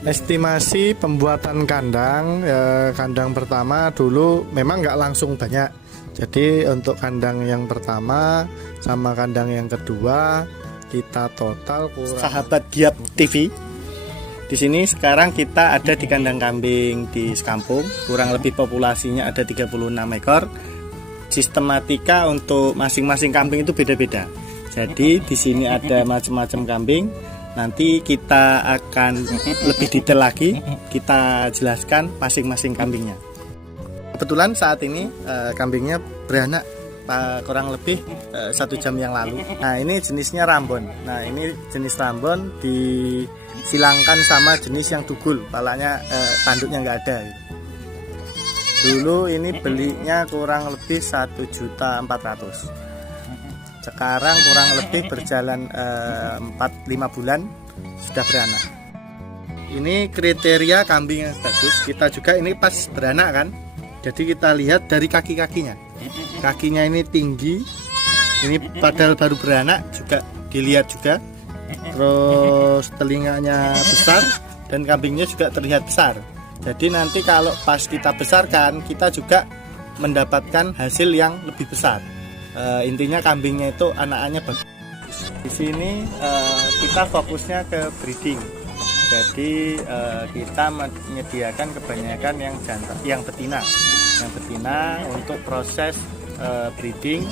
Estimasi pembuatan kandang, kandang pertama dulu memang nggak langsung banyak. Jadi untuk kandang yang pertama sama kandang yang kedua kita total kurang. Sahabat Giap TV, di sini sekarang kita ada di kandang kambing di sekampung, kurang lebih populasinya ada 36 ekor. Sistematika untuk masing-masing kambing itu beda-beda. Jadi di sini ada macam-macam kambing. Nanti kita akan lebih detail lagi, kita jelaskan masing-masing kambingnya. Kebetulan saat ini kambingnya beranak kurang lebih 1 jam yang lalu. Nah ini jenisnya Rambon. Nah ini jenis Rambon disilangkan sama jenis yang Tugul, palanya tanduknya nggak ada. Dulu ini belinya kurang lebih 1.400.000. Sekarang kurang lebih berjalan 4-5 bulan sudah beranak. Ini kriteria kambing yang bagus. Kita juga ini pas beranak kan. Jadi kita lihat dari kaki-kakinya. Kakinya ini tinggi. Ini padahal baru beranak juga dilihat juga. Terus telinganya besar dan kambingnya juga terlihat besar. Jadi nanti kalau pas kita besarkan kita juga mendapatkan hasil yang lebih besar. Intinya kambingnya itu anakannya bagus. Di sini kita fokusnya ke breeding. Jadi kita menyediakan kebanyakan yang betina untuk proses breeding.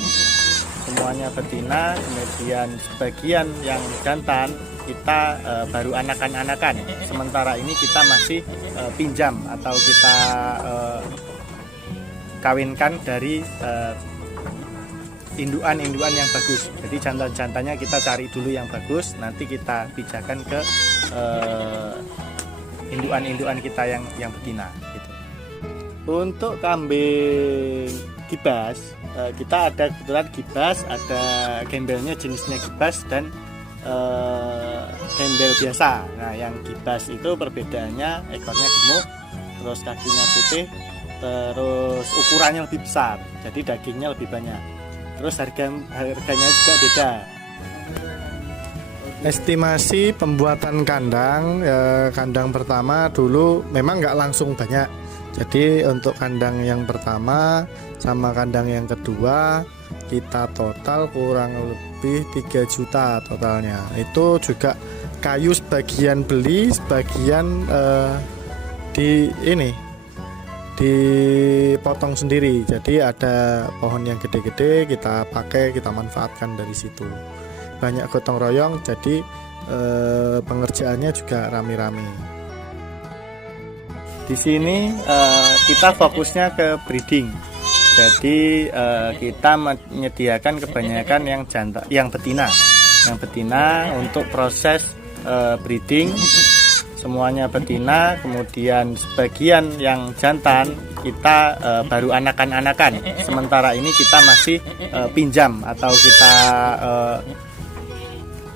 Semuanya betina, kemudian sebagian yang jantan kita baru anakan-anakan. Sementara ini kita masih pinjam atau kita kawinkan dari induan-induan yang bagus. Jadi jantan-jantannya kita cari dulu yang bagus, nanti kita pijakan ke induan-induan kita yang betina gitu. Untuk kambing gibas, kita ada kebetulan gibas, ada gembelnya jenisnya gibas dan gembel biasa. Nah yang gibas itu perbedaannya ekornya gemuk, terus kakinya putih, terus ukurannya lebih besar, jadi dagingnya lebih banyak. Terus harganya juga beda. Estimasi pembuatan kandang, kandang pertama dulu memang nggak langsung banyak. Jadi untuk kandang yang pertama sama kandang yang kedua kita total kurang lebih 3 juta totalnya. Itu juga kayu sebagian beli, sebagian dipotong sendiri. Jadi ada pohon yang gede-gede kita pakai, kita manfaatkan dari situ. Banyak gotong royong, jadi pengerjaannya juga rame-rame. Di sini kita fokusnya ke breeding. Jadi kita menyediakan kebanyakan yang betina untuk proses breeding. Semuanya betina, kemudian sebagian yang jantan kita baru anakan-anakan. Sementara ini kita masih pinjam atau kita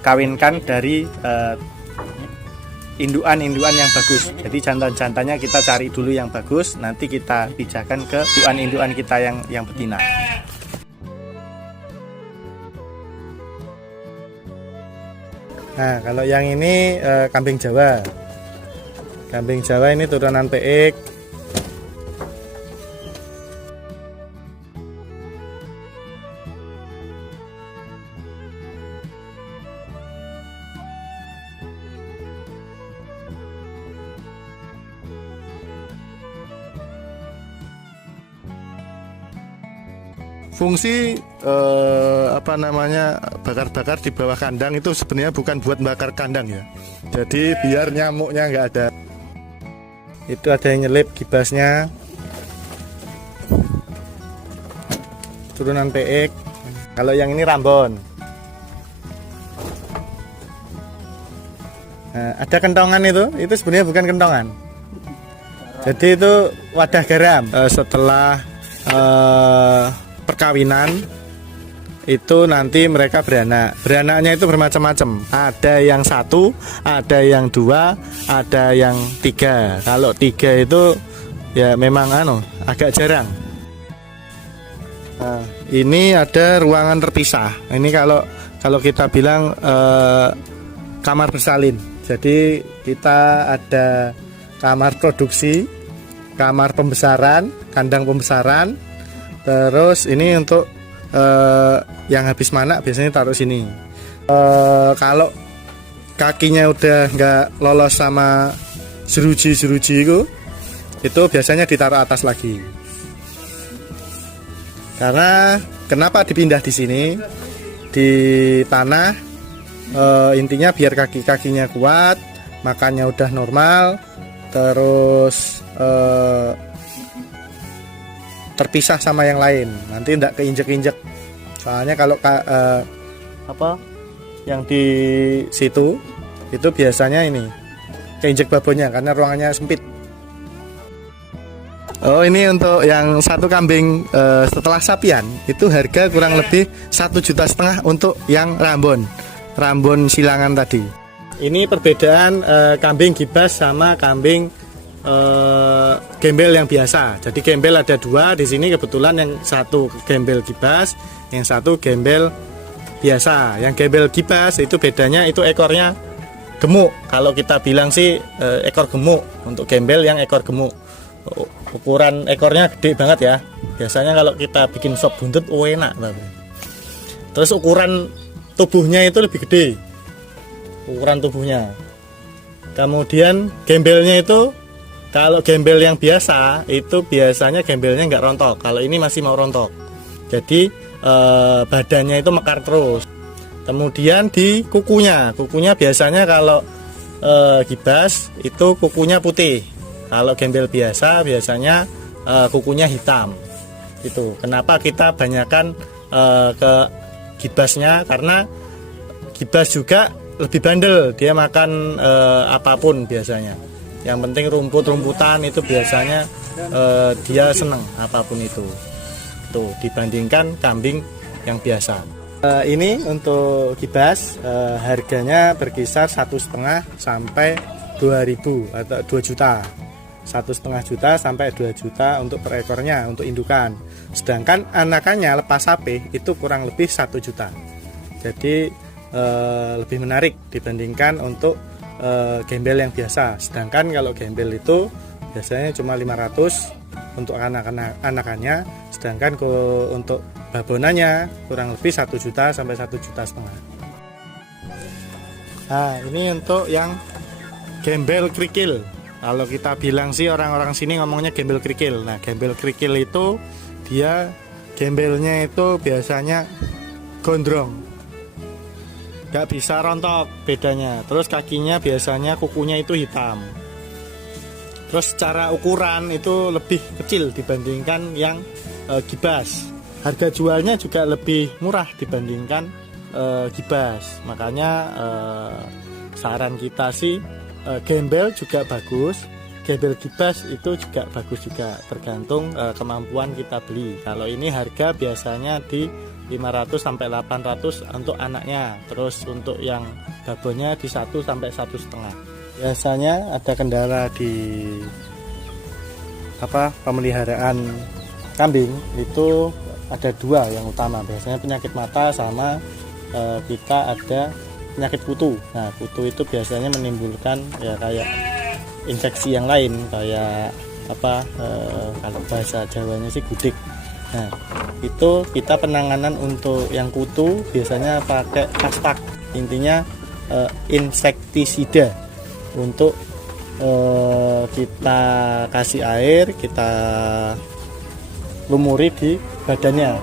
kawinkan dari induan-induan yang bagus. Jadi jantan-jantannya kita cari dulu yang bagus, nanti kita pijakan ke induan-induan kita yang betina. Nah kalau yang ini kambing Jawa. Kambing Jawa ini turunan PX. Fungsi bakar-bakar di bawah kandang itu sebenarnya bukan buat bakar kandang ya. Jadi biar nyamuknya nggak ada. Itu ada yang nyelip gibasnya, turunan PX. Kalau yang ini Rambon. Nah, ada kentongan itu sebenarnya bukan kentongan. Jadi itu wadah garam. Setelah perkawinan itu nanti mereka beranak. Beranaknya itu bermacam-macam. Ada yang 1, ada yang 2, ada yang 3. Kalau 3 itu ya memang agak jarang. Nah, ini ada ruangan terpisah. Ini kalau kita bilang kamar bersalin. Jadi kita ada kamar produksi, kamar pembesaran, kandang pembesaran. Terus ini untuk yang habis manak biasanya taruh sini. Kalau kakinya udah nggak lolos sama jeruji itu biasanya ditaruh atas lagi. Karena kenapa dipindah di sini di tanah? Intinya biar kaki-kakinya kuat, makannya udah normal, terus terpisah sama yang lain, nanti tidak keinjek-injek. Soalnya kalau yang di situ itu biasanya ini keinjek babonya karena ruangannya sempit. Oh, ini untuk yang satu kambing setelah sapian itu harga kurang lebih 1,5 juta untuk yang Rambon silangan tadi. Ini perbedaan kambing gibas sama kambing gembel yang biasa. Jadi gembel ada 2 di sini, kebetulan yang satu gembel gibas, yang satu gembel biasa. Yang gembel gibas itu bedanya itu ekornya gemuk. Kalau kita bilang sih ekor gemuk. Untuk gembel yang ekor gemuk, ukuran ekornya gede banget ya. Biasanya kalau kita bikin sop buntut enak tapi. Terus ukuran tubuhnya itu lebih gede, ukuran tubuhnya. Kemudian gembelnya itu, kalau gembel yang biasa itu biasanya gembelnya nggak rontok. Kalau ini masih mau rontok, jadi badannya itu mekar terus. Kemudian di kukunya biasanya kalau gibas itu kukunya putih. Kalau gembel biasa biasanya kukunya hitam. Itu kenapa kita banyakkan ke gibasnya, karena gibas juga lebih bandel, dia makan apapun biasanya. Yang penting rumput-rumputan itu biasanya dia seneng apapun itu. Tuh dibandingkan kambing yang biasa. Ini untuk gibas harganya berkisar 1,5 sampai 2.000 atau 2 juta. 1,5 juta sampai 2 juta untuk per ekornya untuk indukan. Sedangkan anakannya lepas sapi itu kurang lebih 1 juta. Jadi lebih menarik dibandingkan untuk gembel yang biasa. Sedangkan kalau gembel itu biasanya cuma 500 untuk anakannya, sedangkan untuk babonannya kurang lebih 1 juta sampai 1,5 juta. Nah, ini untuk yang gembel krikil. Kalau kita bilang sih orang-orang sini ngomongnya gembel krikil. Nah, gembel krikil itu dia gembelnya itu biasanya gondrong, nggak bisa rontok bedanya. Terus kakinya biasanya kukunya itu hitam. Terus secara ukuran itu lebih kecil dibandingkan yang gibas. Harga jualnya juga lebih murah dibandingkan gibas. Makanya saran kita sih gembel juga bagus, gembel gibas itu juga bagus juga, tergantung kemampuan kita beli. Kalau ini harga biasanya di 500 sampai 800 untuk anaknya. Terus untuk yang babonnya di 1 sampai 1,5. Biasanya ada kendala di pemeliharaan kambing itu ada 2 yang utama. Biasanya penyakit mata sama kita ada penyakit kutu. Nah, kutu itu biasanya menimbulkan ya kayak infeksi yang lain, kayak kalau bahasa Jawanya sih gudik. Nah, itu kita penanganan untuk yang kutu biasanya pakai pastak. Intinya insektisida untuk kita kasih air, kita lumuri di badannya.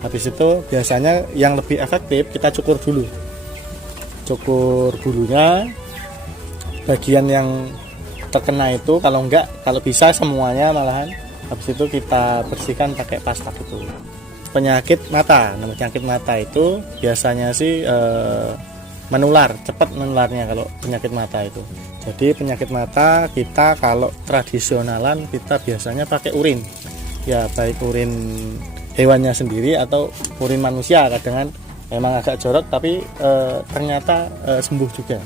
Habis itu biasanya yang lebih efektif kita cukur dulu. Cukur bulunya, bagian yang terkena itu, kalau bisa semuanya malahan. Habis itu kita bersihkan pakai pastak itu. Penyakit mata itu biasanya sih menular, cepat menularnya kalau penyakit mata itu. Jadi penyakit mata kita kalau tradisionalan kita biasanya pakai urin, ya baik urin hewannya sendiri atau urin manusia. Kadang memang agak jorok tapi ternyata sembuh juga.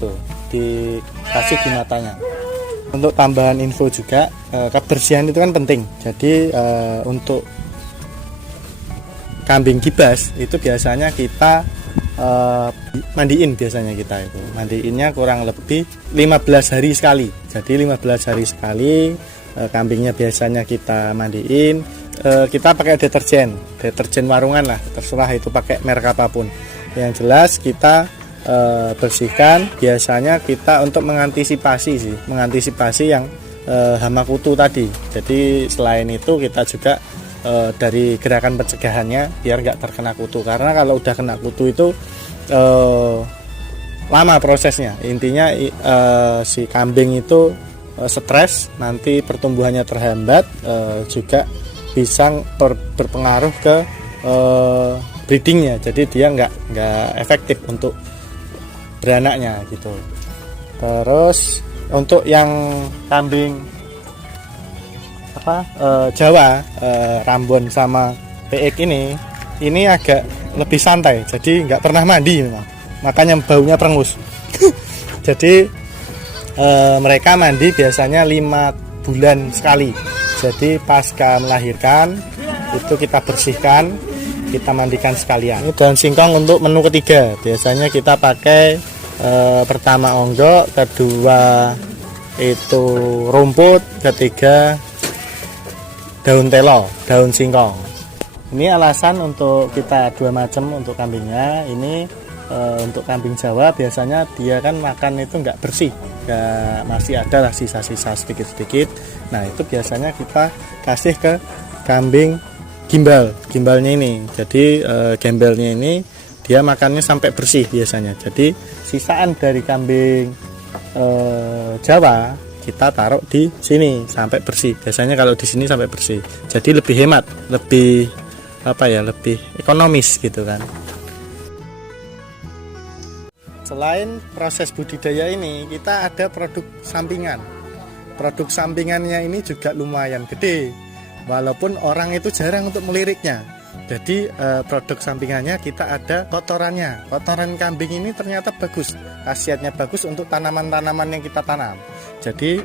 Tuh, dikasih di matanya. Untuk tambahan info juga, kebersihan itu kan penting. Jadi untuk kambing gibas itu biasanya kita mandiin. Biasanya kita itu mandiinnya kurang lebih 15 hari sekali. Jadi 15 hari sekali kambingnya biasanya kita mandiin. Kita pakai deterjen warungan lah, terserah itu pakai merek apapun. Yang jelas kita bersihkan. Biasanya kita untuk mengantisipasi yang hama kutu tadi. Jadi selain itu kita juga dari gerakan pencegahannya biar nggak terkena kutu, karena kalau udah kena kutu itu lama prosesnya. Intinya si kambing itu stres, nanti pertumbuhannya terhambat, juga bisa berpengaruh ke breedingnya. Jadi dia nggak efektif untuk beranaknya gitu. Terus untuk yang kambing Jawa, Rambon sama PX ini agak lebih santai, jadi nggak pernah mandi memang, makanya baunya perengus. Jadi mereka mandi biasanya 5 bulan sekali. Jadi pasca melahirkan itu kita bersihkan, kita mandikan sekalian. Ini daun singkong untuk menu ketiga. Biasanya kita pakai pertama onggok, kedua itu rumput, ketiga daun telo, daun singkong. Ini alasan untuk kita 2 macam untuk kambingnya. Ini untuk kambing Jawa biasanya dia kan makan itu nggak bersih, masih ada lah sisa-sisa sedikit-sedikit. Nah itu biasanya kita kasih ke kambing gimbalnya ini. Jadi gembelnya ini dia makannya sampai bersih biasanya. Jadi sisaan dari kambing Jawa kita taruh di sini sampai bersih. Biasanya kalau di sini sampai bersih. Jadi lebih hemat, lebih lebih ekonomis gitu kan. Selain proses budidaya ini, kita ada produk sampingan. Produk sampingannya ini juga lumayan gede, walaupun orang itu jarang untuk meliriknya. Jadi produk sampingannya kita ada kotorannya. Kotoran kambing ini ternyata bagus, khasiatnya bagus untuk tanaman-tanaman yang kita tanam. Jadi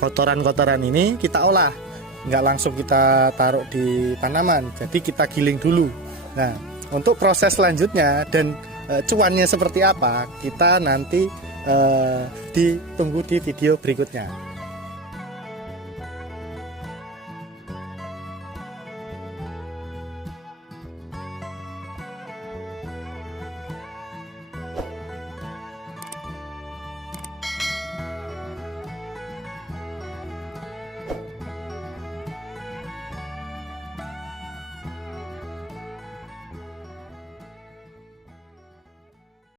kotoran-kotoran ini kita olah, nggak langsung kita taruh di tanaman. Jadi kita giling dulu. Nah untuk proses selanjutnya dan cuannya seperti apa, kita nanti ditunggu di video berikutnya.